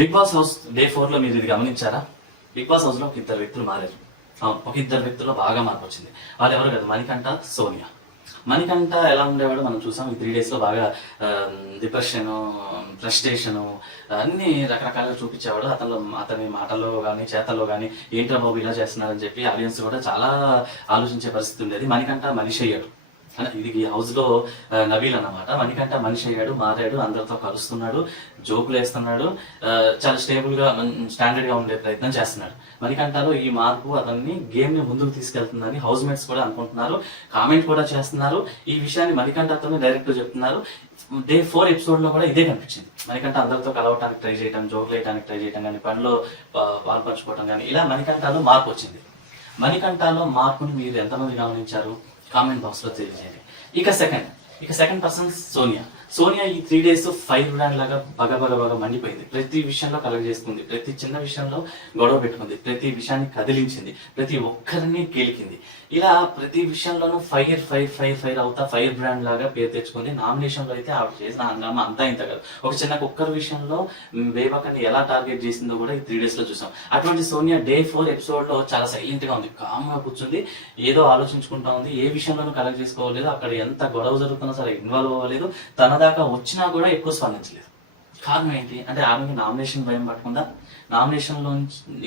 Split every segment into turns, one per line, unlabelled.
Big boss house day ఫోర్లో మీరు ఇది గమనించారా? బిగ్ బాస్ హౌస్లో ఒక ఇద్దరు వ్యక్తులు మారారు. ఒక ఇద్దరు వ్యక్తుల్లో బాగా మార్పు వచ్చింది. వాళ్ళు ఎవరు కదా? మణికంఠ సోనియా. మణికంఠ ఎలా ఉండేవాడు? మనం చూసాం ఈ త్రీ డేస్లో బాగా డిప్రెషన్ ఫ్రస్ట్రేషన్ అన్ని రకరకాలుగా చూపించేవాడు. అతను అతని మాటల్లో కానీ చేతల్లో కానీ ఏంట్రా బాబు ఇలా చేస్తున్నారని చెప్పి ఆడియన్స్ కూడా చాలా ఆలోచించే పరిస్థితి ఉండేది. మణికంఠ మనిషి అయ్యాడు. ఇది ఈ హౌస్లో నవీల్ అన్నమాట. మణికంఠ మనిషి అయ్యాడు మారాడు అందరితో కలుస్తున్నాడు జోకులు వేస్తున్నాడు చాలా స్టేబుల్గా స్టాండర్డ్గా ఉండే ప్రయత్నం చేస్తున్నాడు. మణికంఠలో ఈ మార్పు అతన్ని గేమ్ని ముందుకు తీసుకెళ్తుందని హౌస్ మేట్స్ కూడా అనుకుంటున్నారు కామెంట్ కూడా చేస్తున్నారు. ఈ విషయాన్ని మణికంఠతోనే డైరెక్ట్ చెప్తున్నారు. డే ఫోర్ ఎపిసోడ్లో కూడా ఇదే కనిపించింది. మణికంఠ అందరితో కలవటానికి ట్రై చేయడం జోకులు వేయడానికి ట్రై చేయడం కానీ పనిలో పాల్పంచుకోవడం కానీ ఇలా మణికంఠలో మార్పు వచ్చింది. మణికంఠలో మార్పుని మీరు ఎంతమంది గమనించారు? కామెంట్ బాక్స్లో తెలియజేయండి. ఇక సెకండ్ ఇక సెకండ్ పర్సన్ సోనియా. సోనియా ఈ త్రీ డేస్ ఫైర్ బ్రాండ్ లాగా బగ బగ బగ మండిపోయింది. ప్రతి విషయంలో కలెక్ట్ చేసుకుంది. ప్రతి చిన్న విషయంలో గొడవ పెట్టుకుంది. ప్రతి విషయాన్ని కదిలించింది. ప్రతి ఒక్కరిని గెలికింది. ఇలా ప్రతి విషయంలోనూ ఫైర్ ఫైర్ ఫైర్ ఫైర్ అవుతా ఫైర్ బ్రాండ్ లాగా పేరు తెచ్చుకుంది నామినేషన్లో అయితే ఆవిడ చేసిన హంగామా అంతా ఇంత కాదు. ఒక చిన్న కుక్కర్ విషయంలో బేబకని ఎలా టార్గెట్ చేసిందో కూడా ఈ త్రీ డేస్లో చూసాం. అటువంటి సోనియా డే ఫోర్ ఎపిసోడ్లో చాలా సైలెంట్గా ఉంది. కామ్గా కూర్చుంది. ఏదో ఆలోచించుకుంటా ఉంది. ఏ విషయంలోనూ కలెక్ట్ చేసుకోవలేదు అక్కడ ఎంత గొడవ జరుగుతున్నా సరే ఇన్వాల్వ్ అవ్వలేదు. తన దాకా వచ్చినా కూడా ఎక్కువ స్పందించలేదు. కారణం ఏంటి? అంటే ఆమెకి నామినేషన్ భయం పట్టకుండా నామినేషన్లో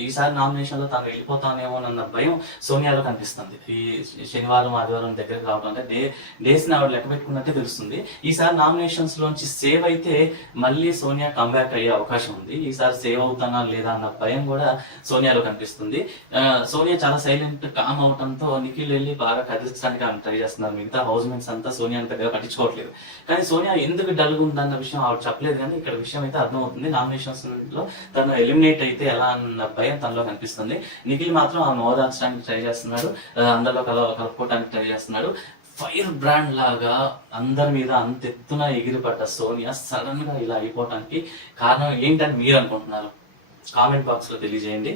ఈసారి నామినేషన్లో తాను వెళ్ళిపోతానేమో అన్న భయం సోనియాలో కనిపిస్తుంది. ఈ శనివారం ఆదివారం దగ్గర రావడం అంటే డే డేస్ని ఆవిడ లెక్క పెట్టుకున్నట్టే తెలుస్తుంది. ఈసారి నామినేషన్స్ లోంచి సేవ్ అయితే మళ్ళీ సోనియా కంబ్యాక్ అయ్యే అవకాశం ఉంది. ఈసారి సేవ్ అవుతానా లేదా అన్న భయం కూడా సోనియాలో కనిపిస్తుంది. సోనియా చాలా సైలెంట్ కామ్ అవటంతో నిఖిల్ వెళ్ళి బాగా కదిలించడానికి ఆమె ట్రై చేస్తున్నారు. మిగతా హౌస్ మేట్స్ అంతా సోనియా పెద్దగా పట్టించుకోవట్లేదు. కానీ సోనియా ఎందుకు డల్గా ఉందన్న విషయం ఆవిడ చెప్పలేదు కానీ ఇక్కడ విషయం అయితే అర్థమవుతుంది నామినేషన్స్లో తను ఎలిమినేట్ అయితే ఎలా అన్న భయం తనలో కనిపిస్తుంది. నిఖిల్ మాత్రం ఆమె ఓదార్చడానికి ట్రై చేస్తున్నాడు. అందరిలో కల కలుపుకోవడానికి ట్రై చేస్తున్నాడు. ఫైర్ బ్రాండ్ లాగా అందరి మీద అంత ఎత్తున ఎగిరిపడ్డ సోనియా సడన్గా ఇలా అయిపోవటానికి కారణం ఏంటని మీరు అనుకుంటున్నారు? కామెంట్ బాక్స్లో తెలియజేయండి.